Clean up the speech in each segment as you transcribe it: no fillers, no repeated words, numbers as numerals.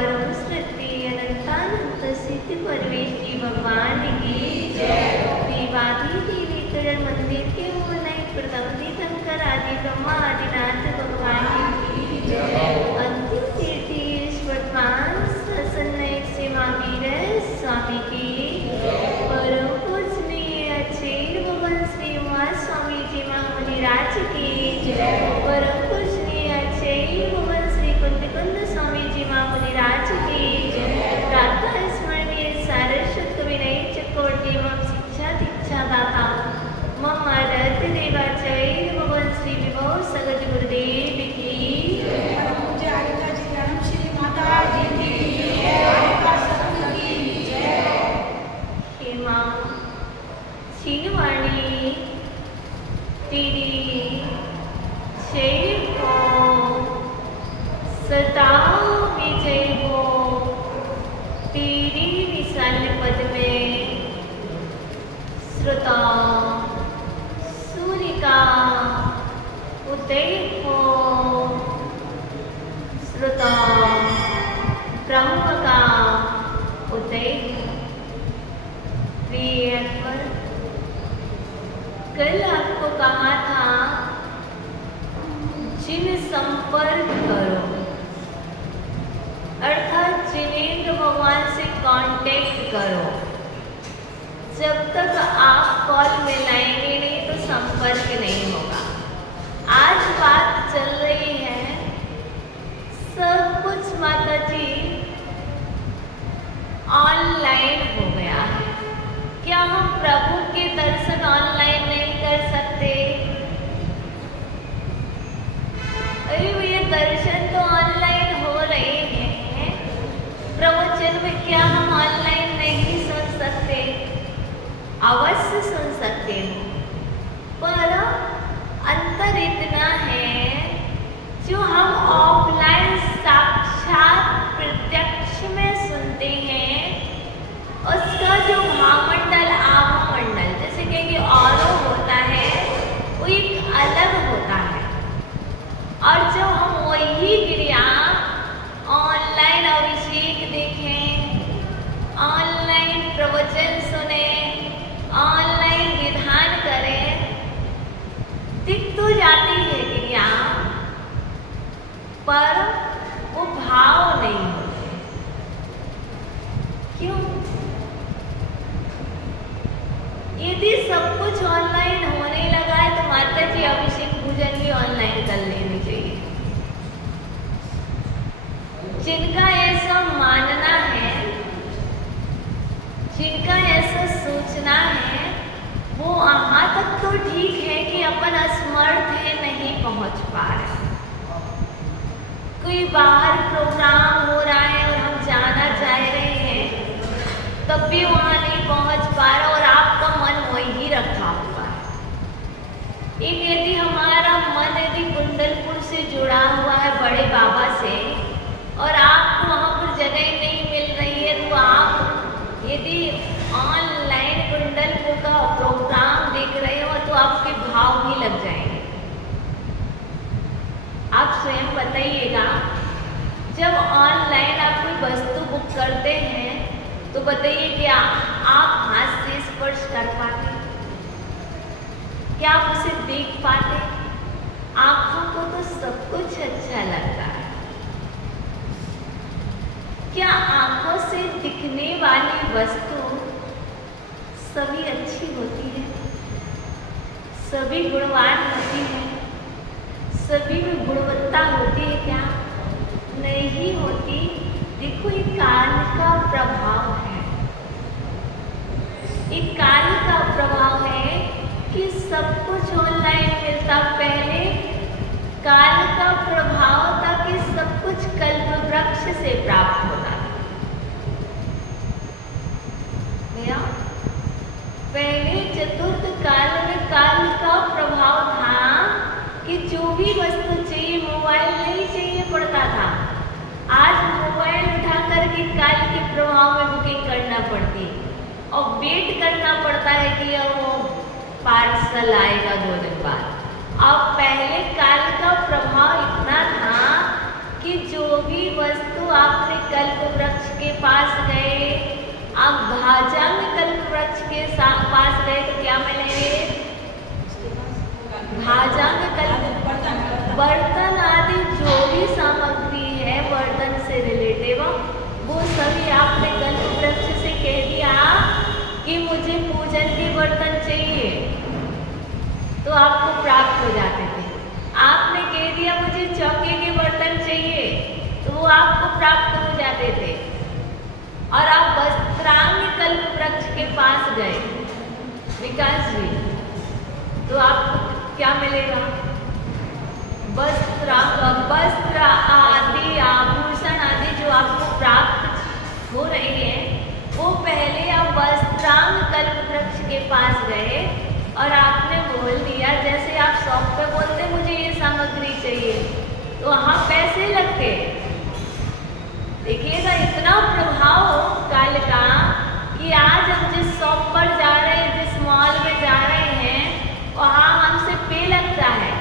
परम सत्य अनंतानंत सिद्ध परमेश्वरी भगवान की जय। देवादी देवेतर मंदिर के मूलय प्रथम तीर्थंकर आदि ब्रह्मा आदिनाथ भगवान की जय। अंतिम तीर्थेश्वर प्रसन्न से महावीर स्वामी की परम पूजनीय अक्षर भवन श्री उमा स्वामी जी महामुनिराज की जय। परम पूजनीय अक्षर भवन श्री कुंद कुंद स्वामी जी महामुनिराज की जय। प्रातः स्मरणीय सारस्वत विनय चकोटी मम शिक्षा दीक्षा दाता मम आराध्य देवाचार्य भगवान श्री विभव सगज गुरुदेव की श्री माता जी की हे माँ क्षीणवाणी तेरी जय हो सदा विजय हो तेरी विशाल पद में श्रोता सूर्य का उदय हो श्रोता ब्रह्म का उदय हो। प्रिय कल आपको कहा था जिन संपर्क करो अर्थात जिनेंद्र भगवान से कांटेक्ट करो। जब तक आप कॉल मिलाएंगे नहीं तो संपर्क नहीं होगा। आज बात चल रही है सब कुछ माता जी ऑनलाइन हो गया है। क्या हम प्रभु के दर्शन ऑनलाइन नहीं कर सकते? अरे भैया दर्शन तो ऑनलाइन हो रहे हैं, प्रवचन में क्या हम ऑनलाइन नहीं सुन सकते? अवश्य सुन सकते हो, पर अंतर इतना है जो हम ऑफलाइन साक्षात प्रत्यक्ष में सुनते हैं उसका जो महामंडल आभमंडल जैसे कि और होता है वो एक अलग होता है। और जो हम वही क्रिया ऑनलाइन अभिषेक देखें, ऑनलाइन प्रवचन सुने, ऑनलाइन विधान करें, दिख तो जाती है क्रिया पर वो भाव नहीं होते। क्यों? यदि सब कुछ ऑनलाइन होने लगा है तो माता जी अभिषेक पूजन भी ऑनलाइन कर लेनी चाहिए। जिनका ऐसा मानना है, जिनका ऐसा सोचना है, वो वहां तक तो ठीक है कि अपन असमर्थ है, नहीं पहुंच पा रहे। कोई बाहर प्रोग्राम हो रहा है और हम जाना चाह रहे हैं तब भी वहां नहीं पहुंच पा रहा और आपका मन वही रखा हुआ है। एक यदि हमारा मन यदि कुंडलपुर से जुड़ा हुआ है बड़े बाबा से और आपको वहां पर जगह नहीं मिल रही है तो आप यदि ऑनलाइन कुंडलपुर का प्रोग्राम देख रहे हो तो आपके भाव भी लग जाएंगे। आप स्वयं बताइएगा, जब ऑनलाइन आप कोई वस्तु बुक करते हैं तो बताइए क्या आप हाथ से स्पर्श कर पाते? क्या आप उसे देख पाते? आंखों को तो सब कुछ अच्छा लगता है। क्या आंखों से दिखने वाली वस्तु सभी अच्छी होती है? सभी गुणवान होती है? सभी में गुणवत्ता होती है क्या? नहीं होती। देखो ये काल का प्रभाव है, एक काल का प्रभाव है कि सब कुछ ऑनलाइन मिलता। पहले काल का प्रभाव था कि सब कुछ कल्प वृक्ष से प्राप्त होता था। भैया पहले चतुर्थ काल में काल का प्रभाव था कि जो भी वस्तु चाहिए मोबाइल नहीं चाहिए पड़ता था। आज मोबाइल उठा करके काल के प्रभाव में बुकिंग करना पड़ती है और वेट करना पड़ता है कि वो पार्सल आएगा 2 दिन बाद। अब पहले काल का प्रभाव इतना था कि जो भी वस्तु आपने कल्प वृक्ष के पास गए, आप भाजंग कल्प वृक्ष के पास गए तो क्या मिलेंगे? भाजंग कल्प बर्तन आदि जो भी सामग्री है बर्तन से रिलेटेड वो सभी आपने कल्प वृक्ष से कह दिया कि मुझे पूजन के बर्तन चाहिए तो आपको प्राप्त हो जाते थे। आपने कह दिया मुझे चौके के बर्तन चाहिए तो वो आपको प्राप्त हो जाते थे। और आप वस्त्रांग कल्प वृक्ष के पास गए विकास जी तो आपको क्या मिलेगा? वस्त्र आदि आभूषण आदि जो आपको प्राप्त हो रही है वो पहले आप वस्त्रांग कल्प वृक्ष के पास गए और आपने बोल दिया, जैसे आप शॉप पे बोलते मुझे ये सामग्री चाहिए तो वहाँ पैसे लगते। देखिएगा इतना प्रभाव काल का कि आज हम जिस शॉप पर जा रहे हैं, जिस मॉल में जा रहे हैं वहाँ हमसे पे लगता है,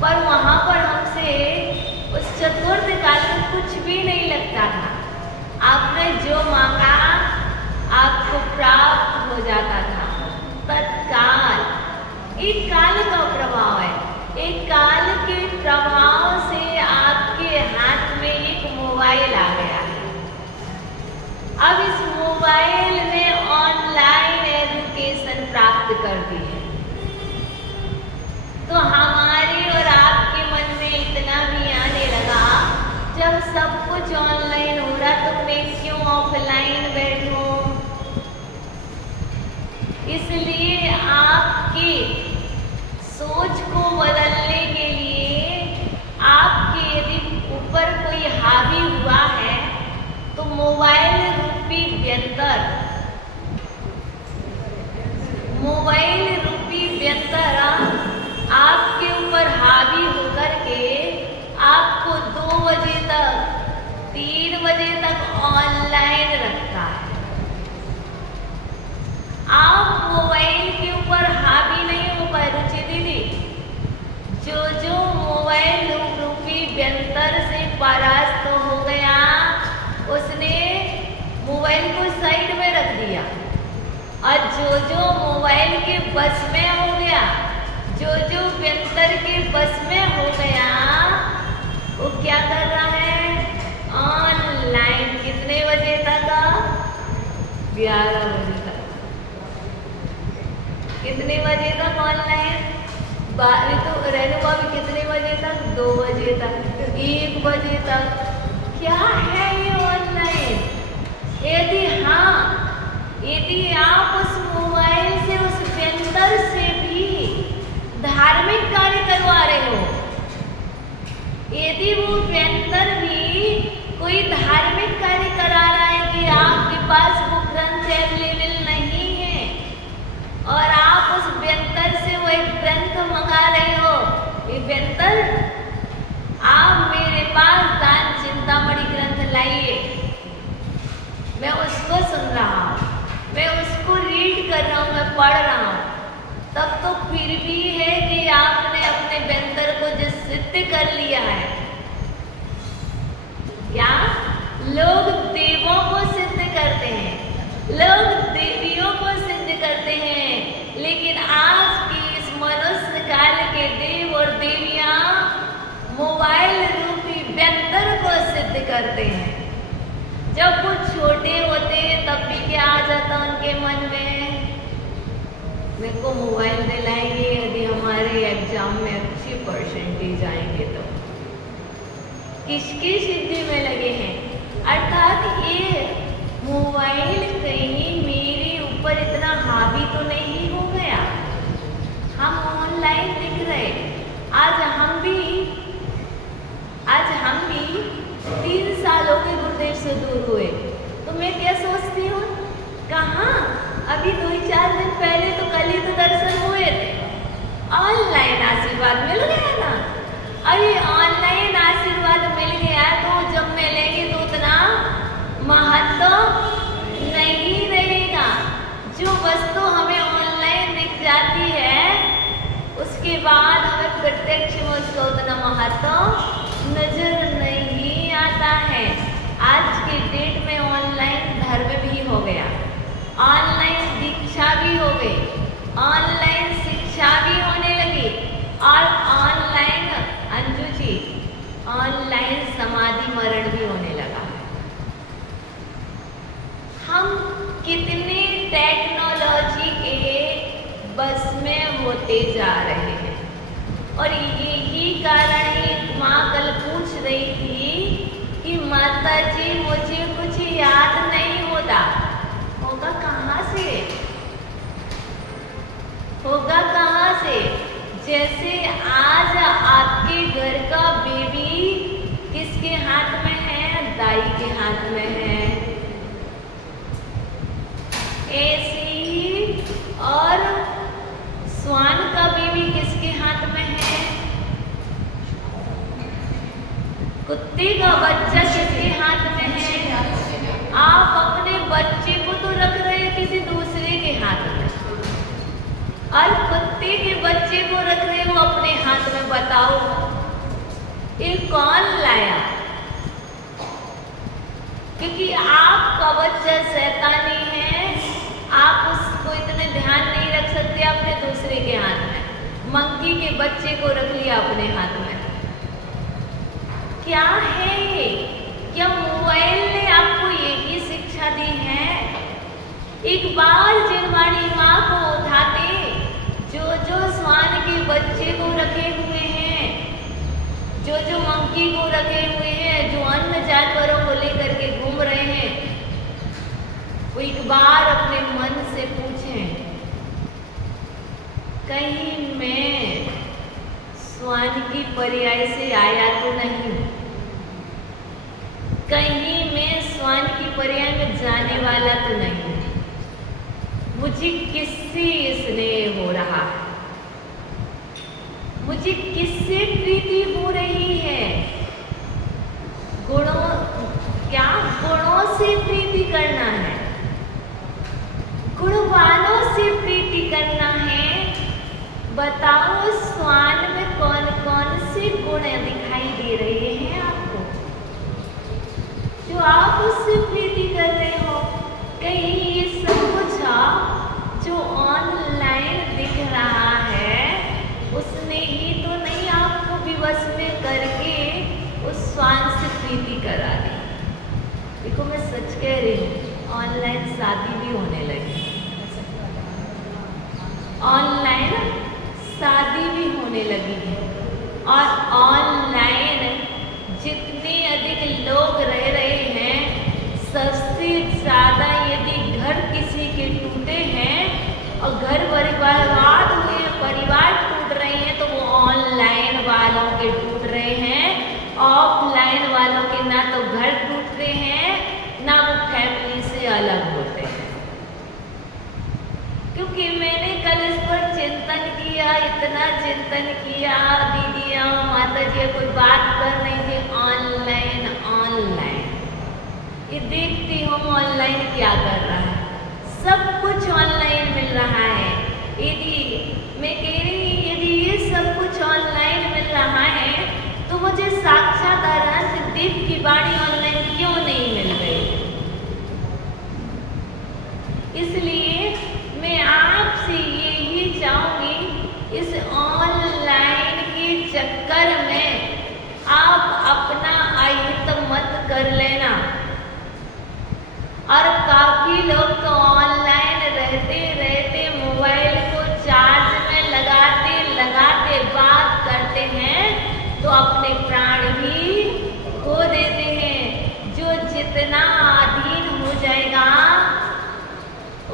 पर वहाँ पर हमसे उस चतुर्थ काल में कुछ भी नहीं लगता था। आपने जो मांगा आपको प्राप्त हो जाता था तत्काल। एक काल का प्रभाव है। एक काल के प्रभाव से आपके हाथ में एक मोबाइल आ गया है। अब इस मोबाइल ने ऑनलाइन एजुकेशन प्राप्त कर दी है तो हमारे और आपके मन में इतना भी आने लगा, जब सब कुछ ऑनलाइन हो रहा तो मैं क्यों ऑफलाइन बैठूं? इसलिए आपकी सोच को बदलने के लिए आपके यदि ऊपर कोई हावी हुआ है तो मोबाइल रूपी व्यंतर आपके ऊपर हावी होकर के आपको 2 बजे तक 3 बजे तक ऑनलाइन रखता है। आप मोबाइल के ऊपर हावी नहीं हो पाए रुचि दीदी। जो मोबाइल रूपी व्यंतर से परास्त हो गया उसने मोबाइल को साइड में रख दिया और जो मोबाइल के बस में हो गया, जो व्यंतर के बस में हो गया वो क्या कर रहा है? ऑनलाइन। कितने बजे तक? 11 बजे तक। कितने बजे तक ऑनलाइन? तो रेणु भाभी कितने बजे तक? 2 बजे तक, 1 बजे तक। क्या है ये ऑनलाइन? यदि आप उस मोबाइल से उस व्यंतर से भी धार्मिक कार्य करवा रहे हो, यदि वो व्यंतर भी कोई धार्मिक कार्य करा रहा है कि आपके पास वो ग्रंथ अवेलेबल नहीं है और आप उस व्यंतर से वो एक ग्रंथ मंगा रहे हो, ये व्यंतर आप मेरे पास दान चिंतामणि ग्रंथ लाइए, मैं उसको सुन रहा हूँ, मैं उसको रीड कर रहा हूँ, मैं पढ़ रहा हूँ, तब तो फिर भी है कि आपने अपने व्यंतर को जो सिद्ध कर लिया है। क्या लोग देवों को सिद्ध करते हैं, लोग देवियों को सिद्ध करते हैं, लेकिन आज की इस मनुष्य काल के देव और देवियां मोबाइल रूपी व्यंतर को सिद्ध करते हैं। जब वो छोटे होते तब भी क्या आ जाता उनके मन में? मेरे को मोबाइल दिलाएंगे यदि हमारे एग्जाम में अच्छी परसेंटेज आएंगे तो। किसकी सिद्धि में लगे हैं? अर्थात ये मोबाइल कहीं मेरे ऊपर इतना हावी तो नहीं हो गया। हम ऑनलाइन दिख रहे। आज हम भी 3 साल हो गए गुरुदेव से दूर हुए, तो मैं क्या सोचती हूँ, कहाँ अभी 2-4 दिन पहले तो कल ही तो दर्शन हुए थे, ऑनलाइन आशीर्वाद मिल गया ना। अरे ऑनलाइन आशीर्वाद मिल गया तो जब मिलेंगे तो उतना महत्व नहीं रहेगा। जो वस्तु हमें ऑनलाइन दिख जाती है उसके बाद हमें प्रत्यक्ष में उसका उतना महत्व नजर नहीं ऑनलाइन दीक्षा भी हो गई, ऑनलाइन शिक्षा भी होने लगी और ऑनलाइन अंजू जी ऑनलाइन समाधि मरण भी होने लगा है। हम कितने टेक्नोलॉजी के बस में होते जा रहे हैं और यही कारण ही माँ कल पूछ रही थी कि माता जी मुझे कुछ याद नहीं होता। होगा कहाँ से, होगा कहाँ से? जैसे आज आपके घर का बेबी किसके हाथ में है? दाई के हाथ में है। ऐसे ही और स्वान का बेबी किसके हाथ में है? कुत्ते का बच्चा किसके हाथ में है? आप अपने बच्चे को तो रख रहे हैं किसी दूसरे के हाथ में और कुत्ते के बच्चे को रख रहे हो अपने हाथ में। बताओ ये कौन लाया? क्योंकि आपका बच्चा शैतानी है, आप उसको इतने ध्यान नहीं रख सकते अपने दूसरे के हाथ में। मंकी के बच्चे को रख लिया अपने हाथ में। क्या है ये? क्या मोबाइल ने आपको यही शिक्षा दी है? एक बार जिनवाणी माँ को उठाते, जो स्वान के बच्चे को रखे हुए हैं, जो मंकी को रखे हुए हैं, जो अन्य जानवरों को लेकर के घूम रहे हैं, वो एक बार अपने मन से पूछें, कहीं मैं स्वान की पर्याय से आया तो नहीं? कहीं मैं स्वान की पर्याय में जाने वाला तो नहीं? मुझे किससे स्नेह हो रहा है? मुझे किससे प्रीति हो रही है? गुणों, क्या गुणों से प्रीति करना है? गुणवानों से प्रीति करना है? बताओ स्वान में कौन कौन से गुण दिखाई दे रहे हैं आपको जो आप उससे प्रीति कर रहे हो? कहीं ये सब कुछ जो ऑनलाइन दिख रहा है उसने ही तो नहीं आपको विवश में करके उस स्वान से प्रीति करा दी। देखो मैं सच कह रही हूँ, ऑनलाइन शादी भी होने लगी, ऑनलाइन शादी भी होने लगी है और ऑनलाइन जितने अधिक लोग रह रहे हैं, सबसे ज्यादा यदि घर किसी के टूटे हैं और घर परिवार हुए हैं, परिवार टूट रहे हैं, तो वो ऑनलाइन वालों के टूट रहे हैं। ऑफलाइन वालों के ना तो घर टूटते हैं ना वो फैमिली से अलग होते हैं। क्योंकि मैंने कल इस पर चिंतन किया, इतना चिंतन किया, दीदियाँ माता जी कोई बात कर रही थी ऑनलाइन ऑनलाइन, ये देखती हूँ ऑनलाइन क्या कर रहा है, सब कुछ ऑनलाइन मिल रहा है। यदि मैं कह रही यदि ये सब कुछ ऑनलाइन मिल रहा है तो मुझे साक्षात अरहंत दीप की वाणी ऑनलाइन क्यों नहीं मिल गई? इसलिए मैं आपसे यही चाहूंगी, इस ऑनलाइन के चक्कर में आप अपना अहित मत कर लेना। और काफी लोग तो ऑनलाइन रहते रहते मोबाइल को चार्ज में लगाते लगाते बात करते हैं तो अपने प्राण भी खो देते हैं। जो जितना अधीन हो जाएगा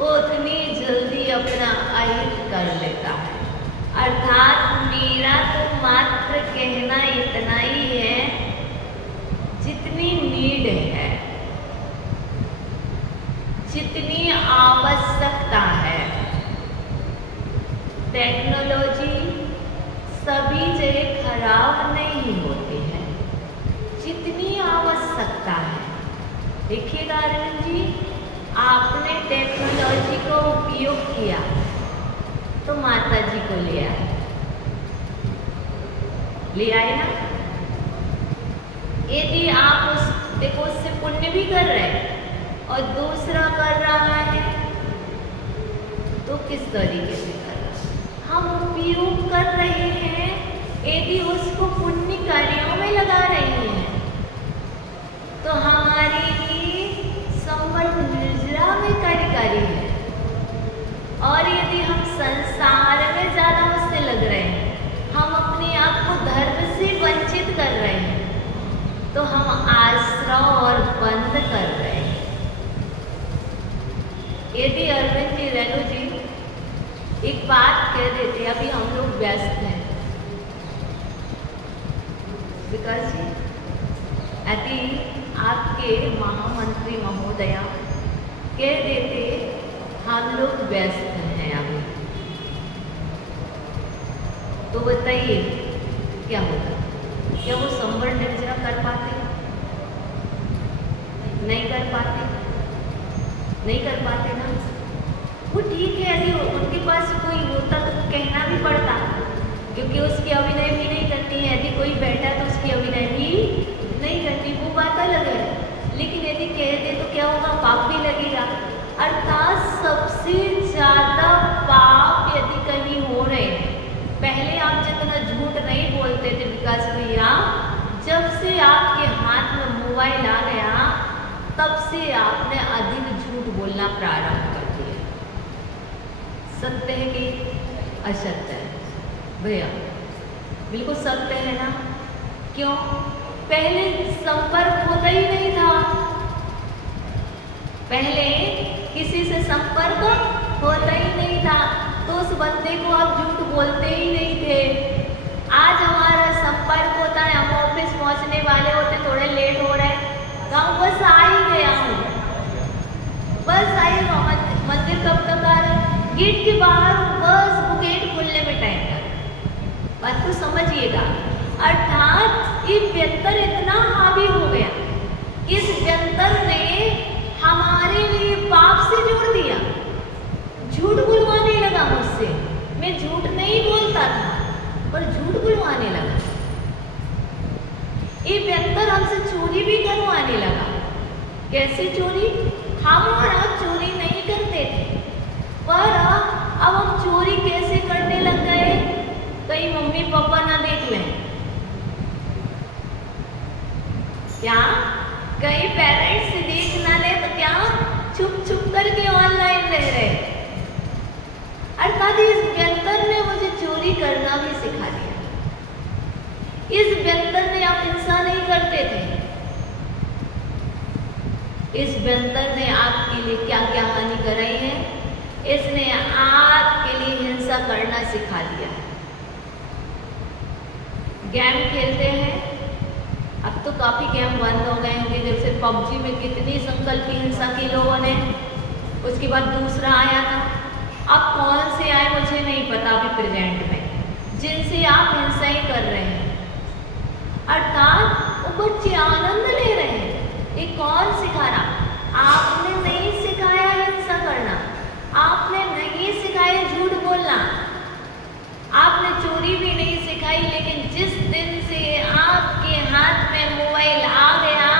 उतनी जल्दी अपना अहित कर लेता है। अर्थात मेरा तो मात्र कहना इतना ही है, जितनी नीड है, जितनी आवश्यकता है, टेक्नोलॉजी सभी जगह खराब नहीं होती है। जितनी आवश्यकता है, देखिएगा अरविंद जी, आपने टेक्नोलॉजी को उपयोग किया तो माता जी को ले आए ना। यदि आप उस देखो उससे पुण्य भी कर रहे हैं और दूसरा कर रहा है तो किस तरीके से करना, हम उपयोग कर रहे हैं, यदि उसको पुण्य कार्यों में लगा रहे हैं तो हमारे लिए संबंध निर्जरा में कार्यकारी है। और यदि हम संसार में ज्यादा उससे लग रहे हैं, हम अपने आप को धर्म से वंचित कर रहे हैं, तो हम आश्रय और बंद कर रहे हैं। यदि अरविंद जी, रेणु जी एक बात कह देते, अभी हम लोग व्यस्त हैं, विकास जी, यदि आपके महामंत्री महोदया कह देते हम लोग व्यस्त हैं अभी, तो बताइए क्या होता? क्या वो संबंध निर्जरा कर पाते? नहीं कर पाते, नहीं कर पाते ना। वो ठीक है, यदि उनके पास कोई होता तो कहना भी पड़ता, क्योंकि उसकी अभिनय भी नहीं करती है। यदि कोई बैठा तो उसकी अभिनय भी नहीं करती, वो बात अलग है। लेकिन यदि कह दे तो क्या होगा? पाप भी लगेगा। अर्थात सबसे ज्यादा पाप यदि कहीं हो रहे हैं, पहले आप जितना झूठ नहीं बोलते थे विकास भैया, जब से आपके हाथ में मोबाइल आ गया तब से आपने अधिक झूठ बोलना प्रारंभ कर दिया। सत्य है कि असत्य है भैया? बिल्कुल सत्य है ना। क्यों? पहले संपर्क होता ही नहीं था, पहले किसी से संपर्क होता ही नहीं था, तो उस बंदे को आप झूठ बोलते ही नहीं थे। आज हमारा संपर्क होता है, हम ऑफिस पहुंचने वाले होते, थोड़े लेट हो रहे हैं, गाँव बस आ ही गया हूँ, बस आई हूँ, मंदिर कब तक आ रहा है, गेट के बाहर बस वो गेट खुलने में टाइम लगा। बात को समझिएगा। अर्थात ये व्यंतर इतना हावी हो गया, इस व्यंतर ने हमारे लिए पाप से जोड़ दिया। झूठ बुलवाने लगा मुझसे, मैं झूठ नहीं बोलता था पर झूठ बुलवाने लगा। ये व्यंतर हमसे चोरी भी करवाने लगा। कैसे चोरी? हम और आप चोरी नहीं करते थे, पर अब हम चोरी कैसे करने लग गए? कहीं मम्मी पापा ना देख लें क्या? कहीं पेरेंट्स देख ना ले तो क्या? छुप छुप करके ऑनलाइन रह रहे। अर्थात इस व्यंतर ने मुझे चोरी करना भी सिखा दिया। इस व्यंतर ने आप हिंसा नहीं करते थे, इस व्यंतर ने आपके लिए क्या क्या हानि कराई है, इसने आपके लिए हिंसा करना सिखा दिया। गेम खेलते हैं, अब तो काफी गेम बंद हो गए होंगे, जैसे पबजी में कितनी संकल्पी हिंसा की लोगों ने, उसके बाद दूसरा आया था, अब कौन से आए मुझे नहीं पता अभी प्रेजेंट में, जिनसे आप हिंसा ही कर रहे हैं। अर्थात वो बच्चे आनंद ले रहे हैं। ये कौन सिखा रहा? आपने नहीं सिखाया हिंसा करना, आपने नहीं सिखाया झूठ बोलना, आपने चोरी भी नहीं सिखाई। लेकिन जिस दिन से आपके हाथ में मोबाइल आ गया,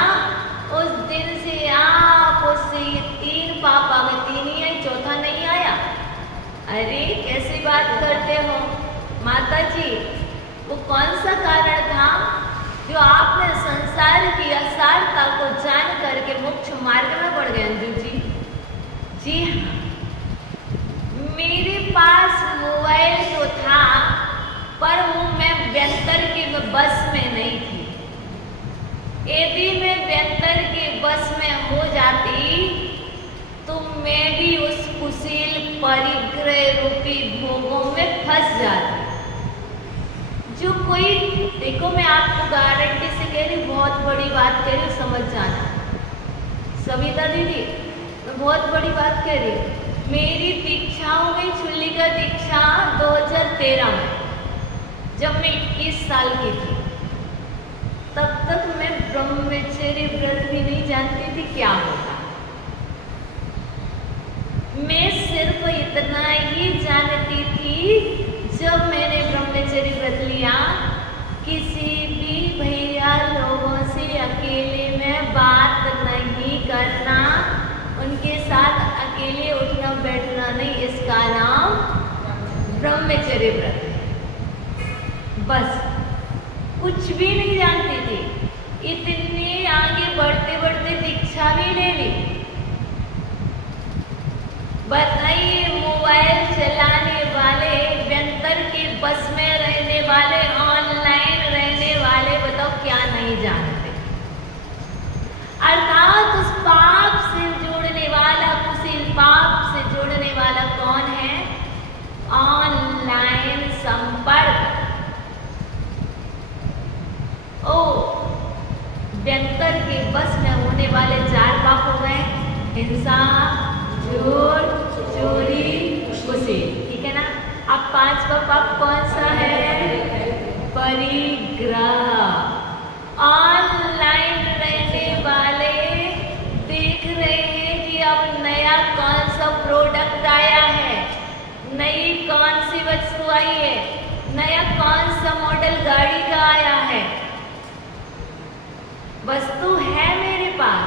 उस दिन से आप उससे ये 3 पाप आ गए। 3 ही आई, चौथा नहीं आया। अरे कैसी बात करते हो माता जी? वो कौन सा कारण था जो आपने संसार की असारता को जान करके मोक्ष मार्ग में बढ़ गए अंजू जी? जी हाँ, मेरे पास मोबाइल तो था, पर वो मैं व्यंतर के बस में नहीं थी। यदि मैं व्यंतर के बस में हो जाती तो मैं भी उस कुशील परिग्रह रूपी भोगों में फंस जाती। जो कोई, देखो मैं आपको गारंटी से कह रही, बहुत बड़ी बात कह रही, समझ जाना सविता दीदी, मैं बहुत बड़ी बात कह रही। मेरी दीक्षा हो गई, चुल्ली का दीक्षा 2013 में, जब मैं 21 साल की थी। तब तक मैं ब्रह्मचर्य व्रत भी नहीं जानती थी क्या होता। मैं सिर्फ इतना ही जानती थी, जब मैंने ब्रह्मचर्य व्रत लिया, किसी भी भैया लोगों से अकेले में बात नहीं करना, उनके साथ अकेले उठना बैठना नहीं, इसका नाम ब्रह्मचर्य व्रत है, बस कुछ भी नहीं जानती थी। इतने आगे बढ़ते बढ़ते दीक्षा भी ले ली। बताइए, मोबाइल चलाने वाले, व्यंतर के बस में रहने वाले, ऑनलाइन रहने वाले, बताओ क्या नहीं जानते। अर्थात उस पाप से जोड़ने वाला, कुशील पाप से जोड़ने वाला कौन है? ऑनलाइन संपर्क। ओ, व्यंतर के बस में होने वाले 4 पाप हो गए, हिंसा, झूठ, चोरी, कुशील, ठीक है ना। अब 5वां पाप कौन सा है? परिग्रह। ऑनलाइन रहने वाले देख रहे हैं कि अब नया कौन सा प्रोडक्ट आया है, नई कौन सी वस्तु आई है, नया कौन सा मॉडल गाड़ी का आया है। वस्तु है मेरे पास,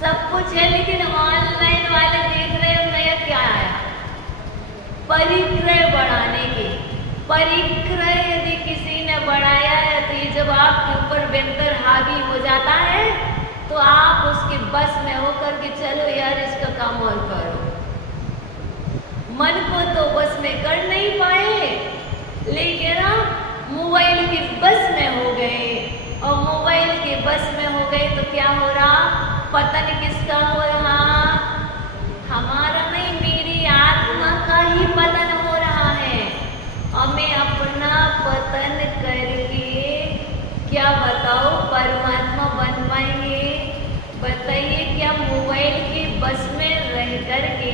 सब कुछ है, लेकिन ऑनलाइन वाले देख रहे हैं नया क्या आया। परिग्रह बढ़ाने के, परिग्रह यदि किसी ने बढ़ाया है तो ये जब आपके ऊपर व्यंतर हावी हो जाता है तो आप उसके बस में होकर के चलो यार इसका काम और करो। मन को तो बस में कर नहीं पाए, लेकिन मोबाइल के बस में हो गए, और मोबाइल के बस में हो गए तो क्या हो रहा? पतन किसका हो रहा? हमारा नहीं, मेरी आत्मा का ही पतन हो रहा है। और मैं अपना पतन करके क्या बताओ परमात्मा बन पाएंगे? बताइए, क्या मोबाइल के बस में रह करके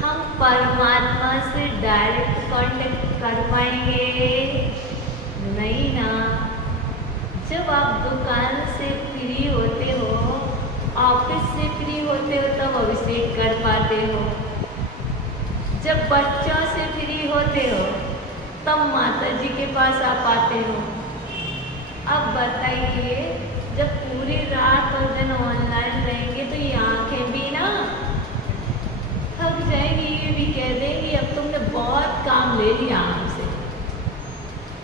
हम परमात्मा से डायरेक्ट कांटेक्ट कर पाएंगे? नहीं ना। जब आप दुकान से फ्री होते हो, ऑफिस से फ्री होते हो, तब अभिषेक कर पाते हो। जब बच्चों से फ्री होते हो तब माता जी के पास आ पाते हो। अब बताइए, जब पूरी रात और दिन ऑनलाइन रहेंगे तो ये आंखें भी ना थक जाएगी, ये भी कह देंगी अब तुमने बहुत काम ले लिया हमसे,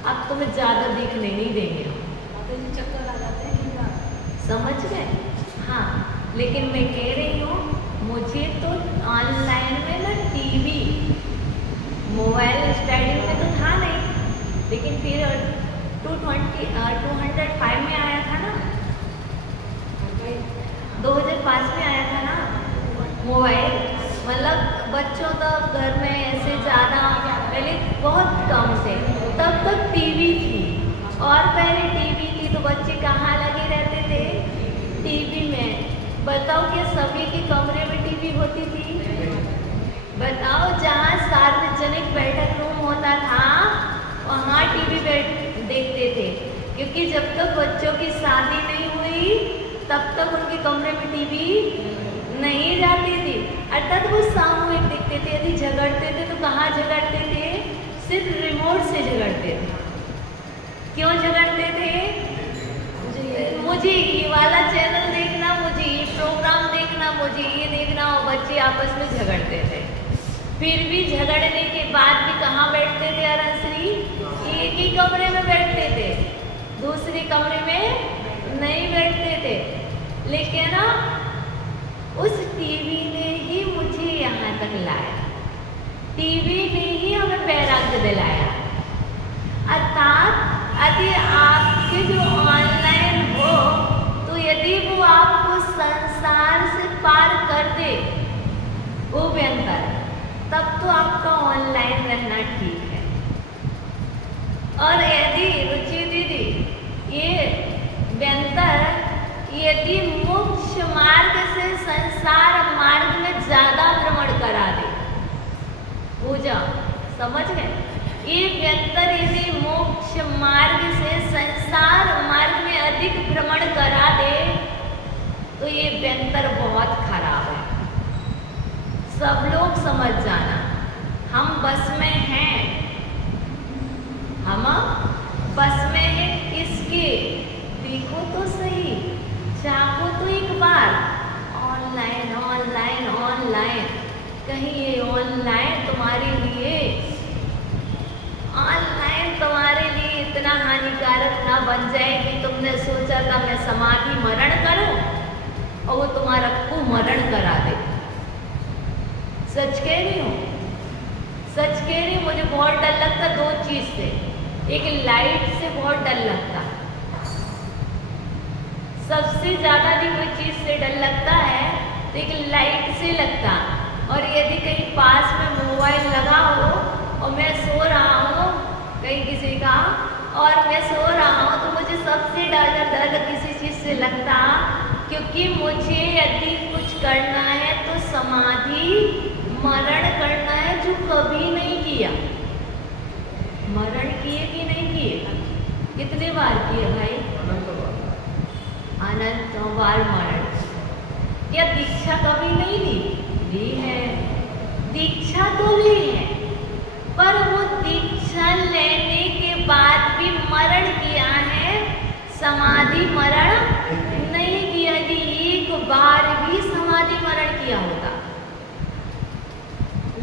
अब तुम्हें ज़्यादा दिखने नहीं देंगे। चक्कर आ जाते हैं, समझ गए? हाँ, लेकिन मैं कह रही हूँ, मुझे तो ऑनलाइन में ना टीवी, मोबाइल स्टार्टिंग में तो था नहीं, लेकिन फिर 205 में आया था ना, 2005 में आया था ना मोबाइल। मतलब बच्चों तक घर में ऐसे ज़्यादा पहले बहुत कम थे, तब तक टीवी थी। और पहले टीवी थी तो बच्चे कहाँ लगे रहते थे? टीवी में। बताओ, क्या सभी के कमरे में टीवी होती थी? बताओ, जहाँ सार्वजनिक बैठक रूम होता था वहाँ टीवी देखते थे, क्योंकि जब तक बच्चों की शादी नहीं हुई तब तक उनके कमरे में टीवी नहीं जाती थी। अर्थात वो सामूहिक देखते थे। यदि झगड़ते थे तो कहाँ झगड़ते थे? सिर्फ रिमोट से झगड़ते थे। क्यों झगड़ते थे? मुझे ये वाला चैनल देखना, मुझे ये प्रोग्राम देखना, मुझे ये देखना, और बच्चे आपस में झगड़ते थे। फिर भी झगड़ने के बाद भी कहाँ बैठते थे अरंश्री? एक ही कमरे में बैठते थे, दूसरे कमरे में नहीं बैठते थे। लेकिन ना उस टीवी ने ही मुझे यहाँ तक लाया, टीवी ने ही हमें वैराग्य दिलाया। अर्थात यदि आपके जो ऑनलाइन हो तो यदि वो आपको संसार से पार कर दे वो व्यंतर, तब तो आपका ऑनलाइन रहना ठीक है। और यदि रुचि दीदी ये व्यंतर यदि मोक्ष मार्ग से संसार मार्ग में ज्यादा भ्रमण करा दे, पूजा समझ गए? ये व्यंतर यदि मोक्ष मार्ग से संसार मार्ग में अधिक भ्रमण करा दे तो ये व्यंतर बहुत खराब है। सब लोग समझ जाना, हम बस में हैं, हम बस में हैं किसके? देखो तो सही, चाहो तो एक बार ऑनलाइन ऑनलाइन ऑनलाइन, कहीं ये ऑनलाइन तुम्हारे लिए सोचा था मैं समाधि मरण करूं और वो तुम्हारा कुमरण करा दे। सच कह रही हूँ, सच कह रही हूँ। मुझे बहुत डर लगता दो चीज से, एक लाइट से बहुत डर लगता, सबसे ज्यादा भी कोई चीज से डर लगता है तो एक लाइट से लगता। और यदि कहीं पास में मोबाइल लगा हो और मैं सो रहा हूँ कहीं किसी का और मैं सो रहा हूँ तो मुझे सबसे ज्यादा डर किसी चीज से लगता, क्योंकि मुझे यदि कुछ करना है तो समाधि मरण करना है, जो कभी नहीं किया। मरण किए कि नहीं किए? कितने बार किए भाई? अनंत बार मरण। क्या दीक्षा कभी नहीं ली? ली है, दीक्षा तो ली है, पर वो दीक्षा लेने के बाद भी मरण किया है, समाधि मरण नहीं किया। यदि एक बार भी समाधि मरण किया होता।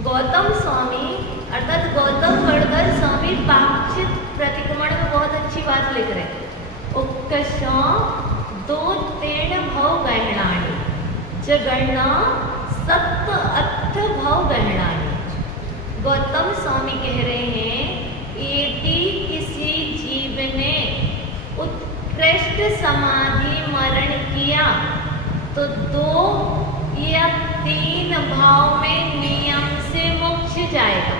गौतम स्वामी अर्थात गौतम गणधर स्वामी पाक्षिक प्रतिक्रमण में बहुत अच्छी बात लिख रहे हैं। उक्कशो दो तेण भव गहणानी जगण्ण सत्त अथ भव गहणानी। गौतम स्वामी कह रहे हैं यदि किसी जीव ने उत्कृष्ट समाधि मरण किया तो 2 या 3 भाव में नियम से मोक्ष जाएगा।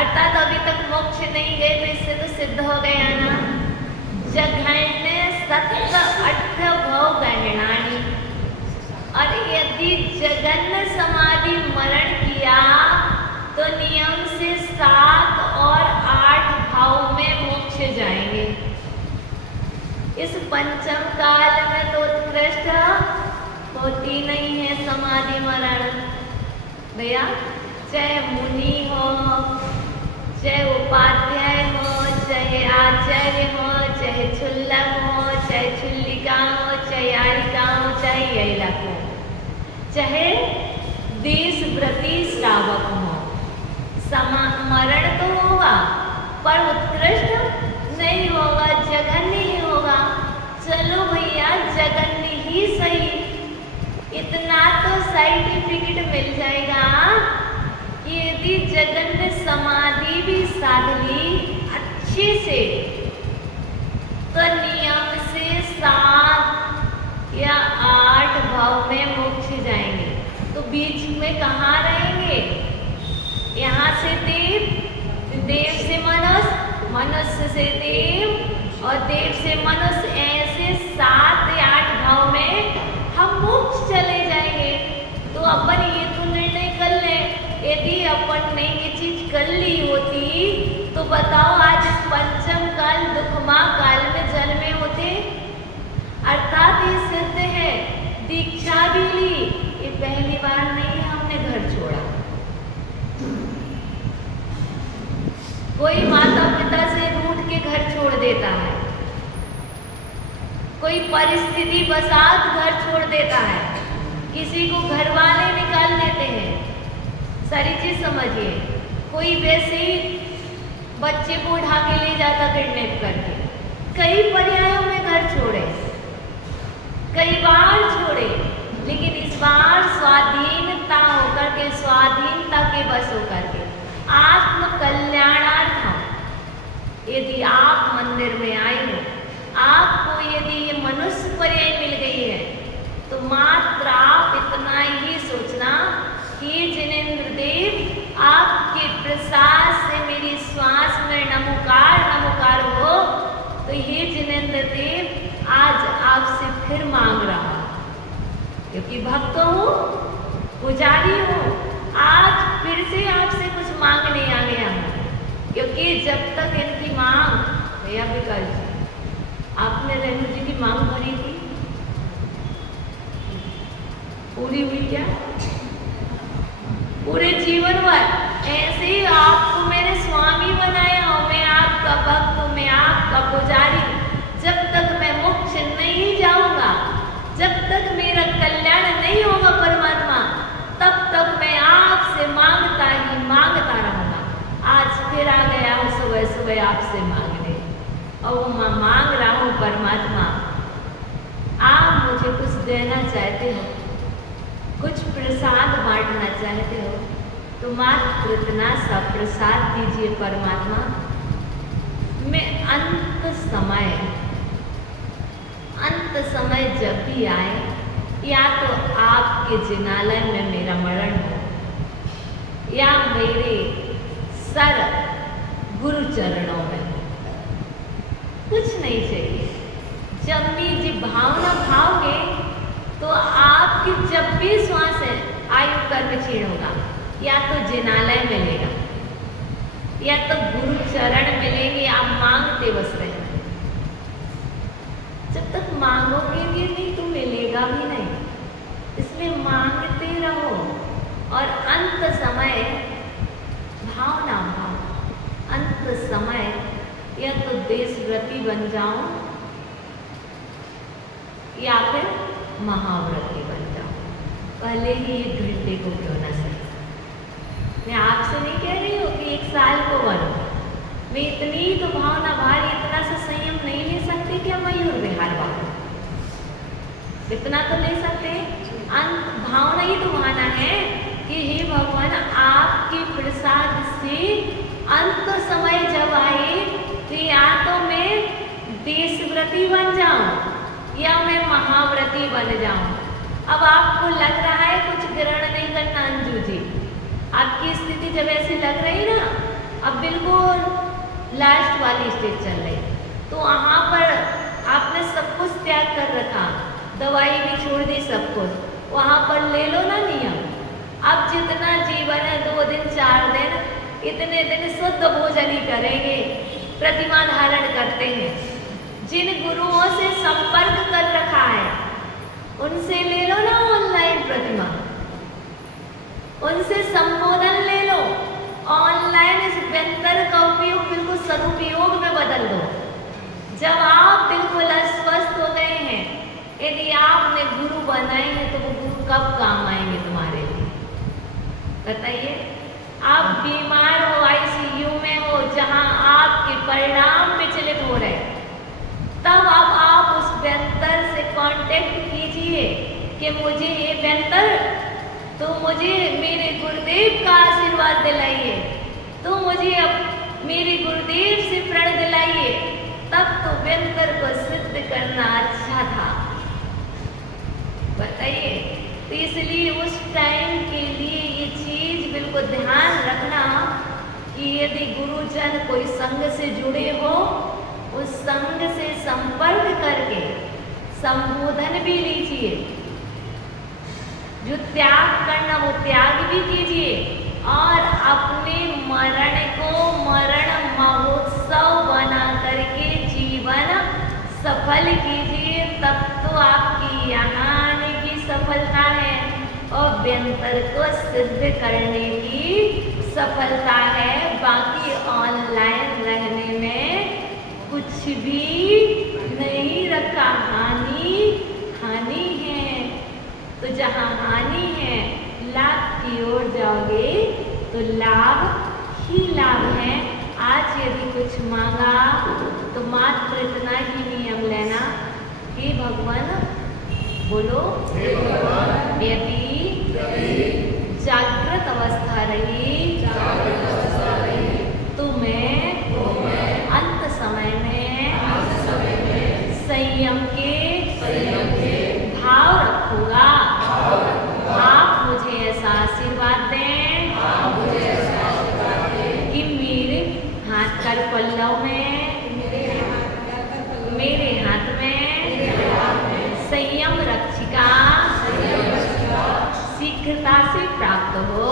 अर्थात अभी तक मोक्ष नहीं गए तो इससे तो सिद्ध हो गया ना। जघन्य सत्त अठ भव गहणानी। और यदि जघन्य समाधि मरण किया तो नियम से 7 और 8 भाव में मोक्ष जाएंगे। इस पंचम काल में तो उत्कृष्ट होती नहीं है समाधि मरण भैया। चाहे मुनि हो, चाहे उपाध्याय हो, चाहे आचार्य हो, चाहे छुल्लक हो, चाहे छुल्लिका हो, चाहे यारिका हो, चाहे यैलक हो, चाहे देशव्रती श्रावक हो, मरण तो होगा पर उत्कृष्ट नहीं होगा, जघन्य ही होगा। चलो भैया जघन्य ही सही, इतना तो सर्टिफिकेट मिल जाएगा कि यदि जघन्य समाधि भी साध ली अच्छे से तो नियम से 7 या 8 भाव में मोक्ष जाएंगे। तो बीच में कहाँ रहेंगे? यहाँ से देव, देव से मनुष्य, मनुष्य से देव और देव से मनुष्य, ऐसे 7 या 8 भाव में हम मोक्ष चले जाएंगे। तो अपन ये तो निर्णय कर ले, यदि अपन ने ये चीज कर ली होती तो बताओ आज इस पंचम काल दुखमा काल में जन्मे होते। अर्थात ये सिद्ध है, दीक्षा भी ली, ये पहली बार नहीं हमने घर छोड़ा। कोई माता पिता से रूठ के घर छोड़ देता है, कोई परिस्थिति बसात घर छोड़ देता है, किसी को घर वाले निकाल देते हैं। सारी चीज समझिए। कोई वैसे ही बच्चे को उठा के ले जाता किडनैप करके। कई पर्यायों में घर छोड़े, कई बार छोड़े, लेकिन इस बार स्वाधीनता होकर के, स्वाधीनता के बस होकर के, आत्म कल्याणार्थम यदि आप मंदिर में आए हो, आपको यदि ये मनुष्य पर्याय मिल गई है तो मात्र आप इतना ही सोचना कि जिनेंद्र देव आपके प्रसाद से मेरी श्वास में नमोकार हो, तो ये जिनेंद्र देव आज आपसे फिर मांग रहा हूं, क्योंकि भक्त हूं, पुजारी हूं, आज फिर से आपसे कुछ मांगने आ गया हूं। क्योंकि जब तक इनकी मांग, भैया विकास जी आपने रेणु जी की मांग भरी थी, पूरी हुई क्या? पूरे जीवन भर ऐसे ही आपको मैंने स्वामी बनाया हूं, मैं आपका भक्त हूं, मैं आपका पुजारी। जब तक मैं मोक्ष नहीं जाऊंगा, जब तक मेरा कल्याण नहीं होगा परमात्मा, तब तक मैं आपसे मांगता ही मांगता रहूंगा। आज फिर आ गया हूं सुबह सुबह आपसे मांगने, और वो परमात्मा आप मुझे कुछ देना चाहते हो, कुछ प्रसाद बांटना चाहते हो, तो मात्र इतना सा प्रसाद दीजिए परमात्मा। मैं अंत समय जब भी आए, या तो आपके जिनालय में मेरा मरण हो, या मेरे सर गुरु चरणों में, कुछ नहीं चाहिए। जब मेरी भावना भाओगे तो आपकी जब भी श्वास है आयु कर्म क्षीण होगा, या तो जिनालय मिलेगा या तो गुरु चरण मिलेंगे। आप मांगते बस रहे, जब तक मांगोगे भी नहीं तो मिलेगा भी नहीं, इसलिए मांगते रहो। और अंत समय भावना भाव, अंत समय या तो देशव्रती बन जाओ या फिर महाव्रती बन जाओ, पहले ही 1 घंटे को क्यों ना सही। मैं आपसे नहीं कह रही हूँ कि 1 साल को बनो, मैं इतनी तो भावना भारी, इतना सा संयम नहीं ले सकते क्या मयूर विहार वालों, इतना तो ले सकते। अंत भावना ही तो माना है कि हे भगवान आपके प्रसाद से अंत समय जब आए तो या तो मैं देशव्रती बन जाऊं या मैं महाव्रती बन जाऊं। अब आपको लग रहा है कुछ ग्रहण नहीं करना अंजू जी, आपकी स्थिति जब ऐसी लग रही ना, अब बिल्कुल लास्ट वाली स्टेज चल रही, तो वहाँ पर आपने सब कुछ त्याग कर रखा, दवाई भी छोड़ दी, सब कुछ वहाँ पर ले लो ना नियम। अब जितना जीवन है 2 दिन 4 दिन, इतने दिन शुद्ध भोजन ही करेंगे, प्रतिमा धारण करते हैं। जिन गुरुओं से संपर्क कर रखा है उनसे ले लो ना ऑनलाइन प्रतिमा, उनसे संबोधन ले लो। ऑनलाइन इस व्यंतर का उपयोग बिल्कुल सदुपयोग में बदल दो। जब आप बिल्कुल अस्वस्थ हो गए हैं, यदि आपने गुरु बनाए हैं तो वो गुरु कब काम आएंगे तुम्हारे लिए, बताइए। आप बीमार हो, आईसीयू में हो, जहां आपके परिणाम विचलित हो रहे, तब अब आप उस व्यंतर से कांटेक्ट कीजिए कि मुझे ये व्यंतर, तो मुझे मेरे गुरुदेव का आशीर्वाद दिलाइए, तो मुझे अब मेरे गुरुदेव से प्रण दिलाइए, तब तो व्यंतर को सिद्ध करना अच्छा था, बताइए। तो इसलिए उस टाइम के लिए ये चीज बिल्कुल ध्यान रखना कि यदि गुरुजन कोई संघ से जुड़े हो, उस संघ से संपर्क करके संबोधन भी लीजिए, जो त्याग करना वो त्याग भी कीजिए, और अपने मरण को मरण महोत्सव बना करके जीवन सफल कीजिए। तब तो आपकी यहाँ आने की सफलता है और व्यंतर को सिद्ध करने की सफलता है। बाकी ऑनलाइन रहने में कुछ भी नहीं रखा, हानि है। तो जहाँ हानि है, लाभ की ओर जाओगे तो लाभ ही लाभ है। आज यदि कुछ मांगा तो मात्र इतना ही नियम लेना कि भगवान, बोलो, यदि जागृत अवस्था रही तो मैं अंत समय में संयम के भाव रखूंगा। आप मुझे ऐसा आशीर्वाद दें कि मेरे हाथ कर पल्लव में, मेरे हाथ में संयम रक्षिका शीघ्रता से प्राप्त हो,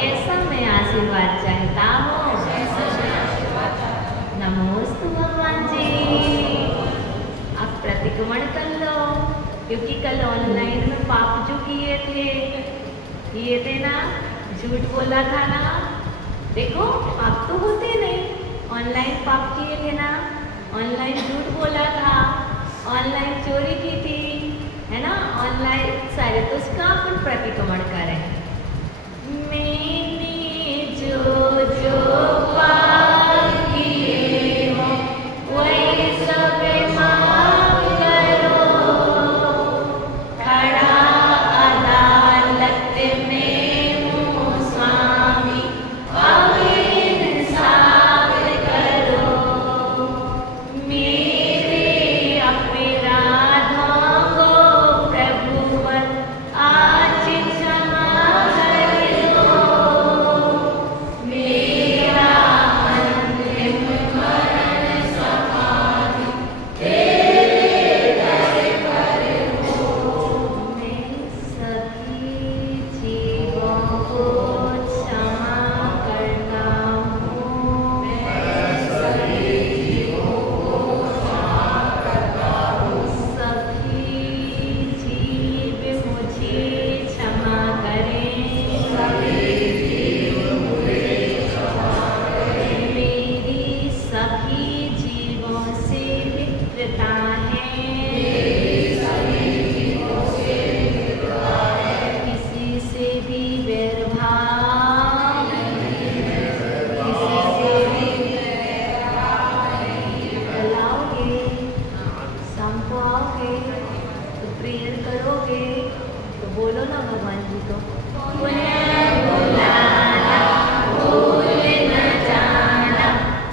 ऐसा मैं आशीर्वाद चाहता हूँ। नमोस्तु भगवान जी। अब प्रतिक्रमण कर लो, क्योंकि कल ऑनलाइन में पाप जो किए थे ना, झूठ बोला था ना, देखो पाप तो होते नहीं, ऑनलाइन पाप किए थे ना, ऑनलाइन झूठ बोला था, ऑनलाइन चोरी की थी, है ना, ऑनलाइन सारे, तो उसका अपन प्रतिक्रमण करें। मैंने जो जो पाप किए हो वही सब क्षमा करता हूँ। सभी जीव मुझे क्षमा करें। मेरी सभी जीवों से मित्रता है। किसी से भी वैरभाव, किसी से भी फैलाओगे, शाम को आओगे तो प्रेयर करोगे तो बोलो ना भगवान जी को, उन्हें बुलाना भूल न जाना,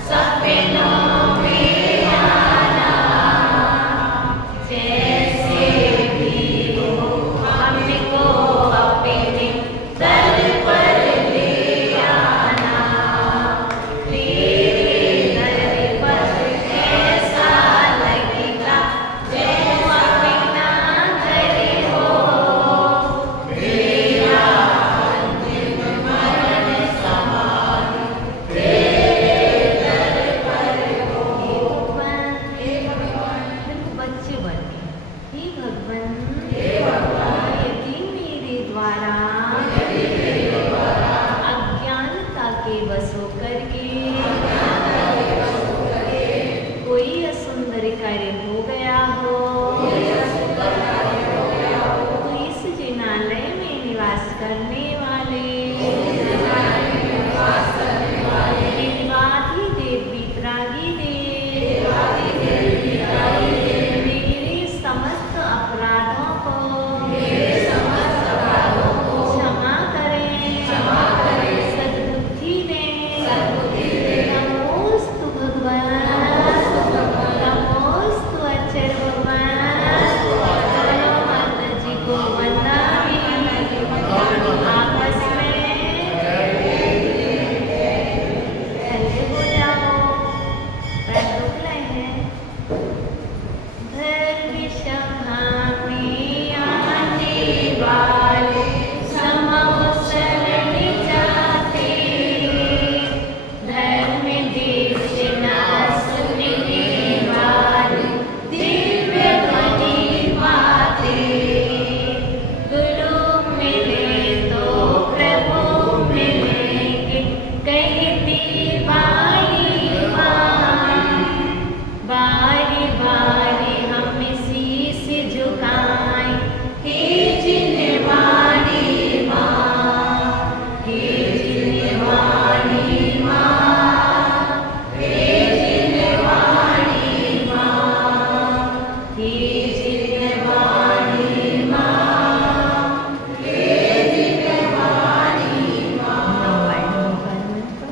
सपनों में आना, जैसे भी हो हमको अपने दर पर ले आना। तेरे दर पर ऐसा लगेगा जो अपना घर हो। मेरा अंतिम मरण समान तेरे दर पर हो। हे भगवान, देखो बच्चे बन गए। हे भगवान, यदि मेरे द्वारा अज्ञानता के वश होकर के कोई असुंदर कार्य हो गया हो तो इस जिनालय में निवास करने वाले